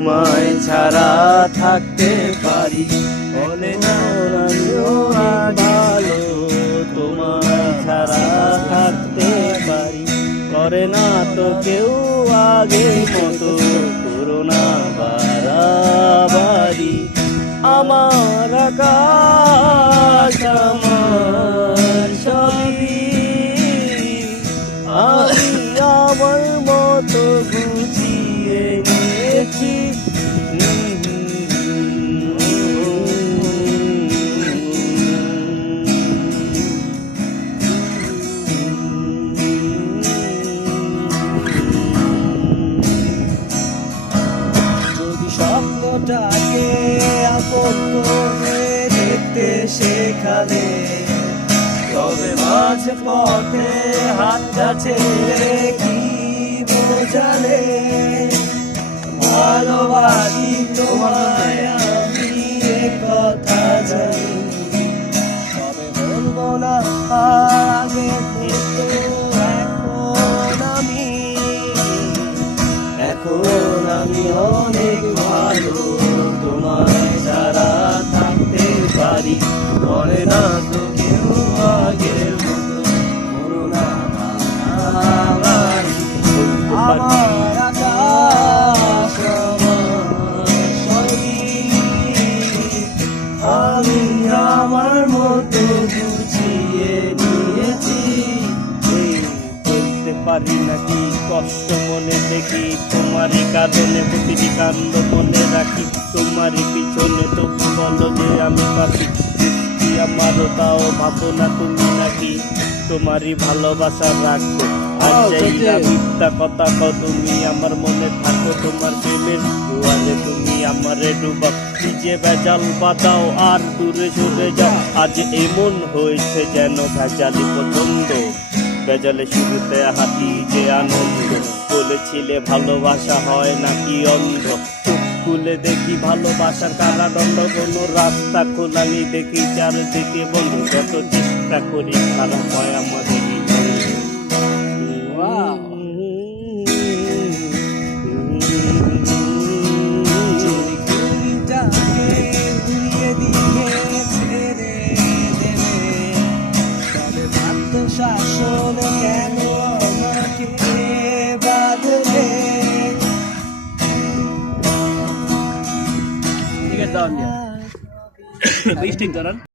তোমায় ছাড়া থাকতে পারি, বলে না আমিও ভালো, তোমায় ছাড়া থাকতে পারি। করে না তো কেউ আগে মতো, করোনা বাড়াবাড়ি। আমার আকাশ আমার সবই, আমি আমার মতো গুছিয়ে নিয়েছি। যদি স্বপ্নটাকে আপন করে দেখতে শেখালে, তবে মাঝে পথে হাতটা ছেড়ে কি বোঝালে? ভালোবাসি তোমায় আমি কথা জানি, তবে বলবো না আগে থেকে। এখন আমি অনেক ভালো, তোমায় ছাড়া থাকতে পারি, বলে না তো কেউ আগের মতো, করোনা বাড়াবাড়ি। আমার আকাশ আমার সবই, আমি আমার মতো গুছিয়ে নিয়েছি। বলতে পারি নাকি কষ্ট মনে দেখি, তোমারই কারণে প্রতিটি কাণ্ড মনে রাখি, তোমারই পিছনে তবু বলো যে আমি পাখি। আমারও তাও ভাবো না তুমি নাকি, তোমারই ভালোবাসা রাখো। মিথ্যা কথা কও তুমি, আমার মনে থাকো, তোমার প্রেমের দুয়ারে তুমি আমারে ডুবাও। নিজে ভেজাল বাদাও আর দূরে সরে যাও, আজ এমন হয়েছে যেন ভেজালি পছন্দ। ভেজালে শুরুতে হাতি যে আনন্দ, বলেছিলে ভালোবাসা হয় নাকি অন্ধ। খুলে দেখি ভালোবাসার কারাদণ্ড, কোনো রাস্তা খোলানি দেখি চারদিকে বন্ধ। যত চেষ্টা করি খারাপ হয় আমাদের। শাসন কেন আমাকে বাঁধলে? ঠিক আছে,